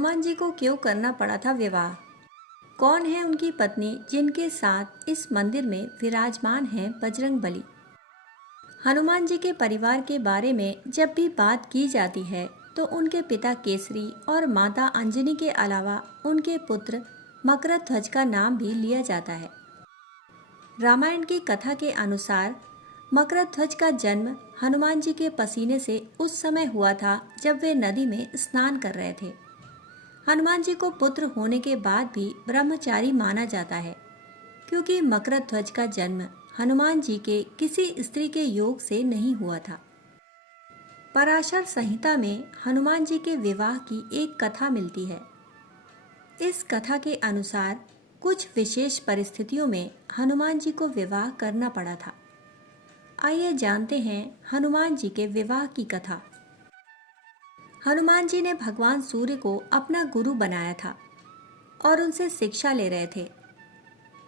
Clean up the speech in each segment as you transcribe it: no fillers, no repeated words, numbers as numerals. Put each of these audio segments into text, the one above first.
हनुमान जी को क्यों करना पड़ा था विवाह? कौन है उनकी पत्नी जिनके साथ इस मंदिर में विराजमान है बजरंग बली? हनुमान जी के परिवार के बारे में जब भी बात की जाती है तो उनके पिता केसरी और माता अंजनी के अलावा उनके पुत्र मकरध्वज का नाम भी लिया जाता है। रामायण की कथा के अनुसार मकरध्वज का जन्म हनुमान जी के पसीने से उस समय हुआ था जब वे नदी में स्नान कर रहे थे। हनुमान जी को पुत्र होने के बाद भी ब्रह्मचारी माना जाता है, क्योंकि मकरध्वज का जन्म हनुमान जी के किसी स्त्री के योग से नहीं हुआ था। पराशर संहिता में हनुमान जी के विवाह की एक कथा मिलती है। इस कथा के अनुसार कुछ विशेष परिस्थितियों में हनुमान जी को विवाह करना पड़ा था। आइए जानते हैं हनुमान जी के विवाह की कथा। हनुमान जी ने भगवान सूर्य को अपना गुरु बनाया था और उनसे शिक्षा ले रहे थे,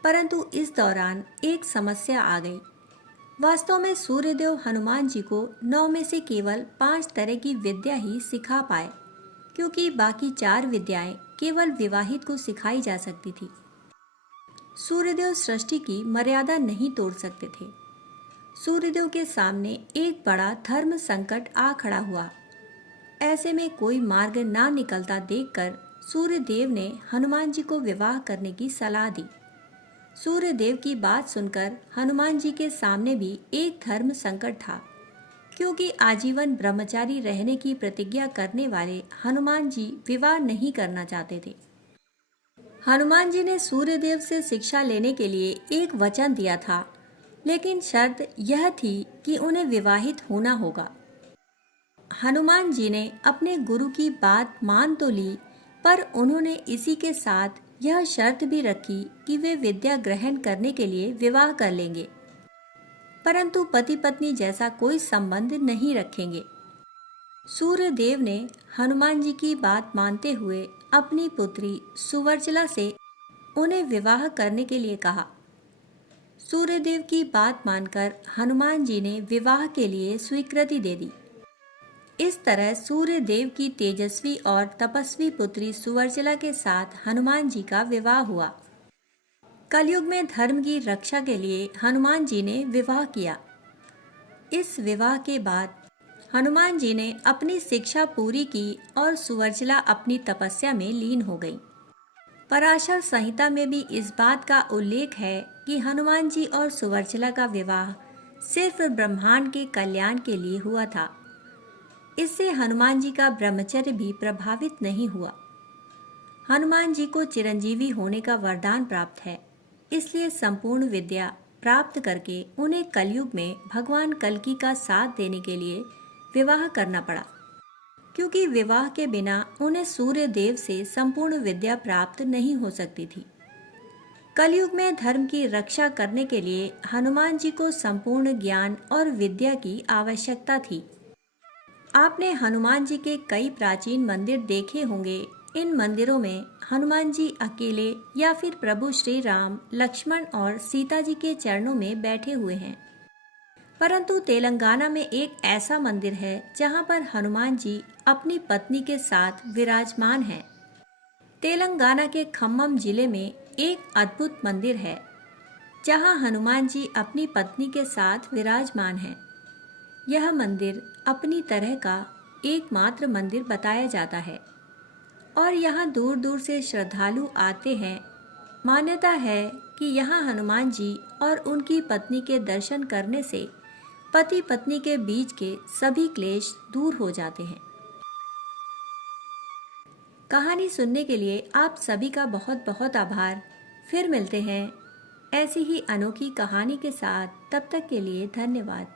परंतु इस दौरान एक समस्या आ गई। वास्तव में सूर्यदेव हनुमान जी को 9 में से केवल 5 तरह की विद्या ही सिखा पाए, क्योंकि बाकी 4 विद्याएं केवल विवाहित को सिखाई जा सकती थी। सूर्यदेव सृष्टि की मर्यादा नहीं तोड़ सकते थे। सूर्यदेव के सामने एक बड़ा धर्म संकट आ खड़ा हुआ। ऐसे में कोई मार्ग ना निकलता देखकर सूर्यदेव ने हनुमान जी को विवाह करने की सलाह दी। सूर्यदेव की बात सुनकर हनुमान जी के सामने भी एक धर्म संकट था, क्योंकि आजीवन ब्रह्मचारी रहने की प्रतिज्ञा करने वाले हनुमान जी विवाह नहीं करना चाहते थे। हनुमान जी ने सूर्यदेव से शिक्षा लेने के लिए एक वचन दिया था, लेकिन शर्त यह थी कि उन्हें विवाहित होना होगा। हनुमान जी ने अपने गुरु की बात मान तो ली, पर उन्होंने इसी के साथ यह शर्त भी रखी कि वे विद्या ग्रहण करने के लिए विवाह कर लेंगे, परंतु पति पत्नी जैसा कोई संबंध नहीं रखेंगे। सूर्यदेव ने हनुमान जी की बात मानते हुए अपनी पुत्री सुवर्चला से उन्हें विवाह करने के लिए कहा। सूर्यदेव की बात मानकर हनुमान जी ने विवाह के लिए स्वीकृति दे दी। इस तरह सूर्यदेव की तेजस्वी और तपस्वी पुत्री सुवर्चला के साथ हनुमान जी का विवाह हुआ। कलयुग में धर्म की रक्षा के लिए हनुमान जी ने विवाह किया। इस विवाह के बाद हनुमान जी ने अपनी शिक्षा पूरी की और सुवर्चला अपनी तपस्या में लीन हो गई। पराशर संहिता में भी इस बात का उल्लेख है कि हनुमान जी और सुवर्चला का विवाह सिर्फ ब्रह्मांड के कल्याण के लिए हुआ था। इससे हनुमान जी का ब्रह्मचर्य भी प्रभावित नहीं हुआ। हनुमान जी को चिरंजीवी होने का वरदान प्राप्त है, इसलिए संपूर्ण विद्या प्राप्त करके उन्हें कलयुग में भगवान कल्कि का साथ देने के लिए विवाह करना पड़ा, क्योंकि विवाह के बिना उन्हें सूर्य देव से संपूर्ण विद्या प्राप्त नहीं हो सकती थी। कलयुग में धर्म की रक्षा करने के लिए हनुमान जी को संपूर्ण ज्ञान और विद्या की आवश्यकता थी। आपने हनुमान जी के कई प्राचीन मंदिर देखे होंगे। इन मंदिरों में हनुमान जी अकेले या फिर प्रभु श्री राम, लक्ष्मण और सीता जी के चरणों में बैठे हुए हैं। परंतु तेलंगाना में एक ऐसा मंदिर है जहां पर हनुमान जी अपनी पत्नी के साथ विराजमान हैं। तेलंगाना के खम्मम जिले में एक अद्भुत मंदिर है जहां हनुमान जी अपनी पत्नी के साथ विराजमान हैं। यह मंदिर अपनी तरह का एकमात्र मंदिर बताया जाता है और यहाँ दूर दूर से श्रद्धालु आते हैं। मान्यता है कि यहाँ हनुमान जी और उनकी पत्नी के दर्शन करने से पति पत्नी के बीच के सभी क्लेश दूर हो जाते हैं। कहानी सुनने के लिए आप सभी का बहुत बहुत आभार। फिर मिलते हैं ऐसी ही अनोखी कहानी के साथ। तब तक के लिए धन्यवाद।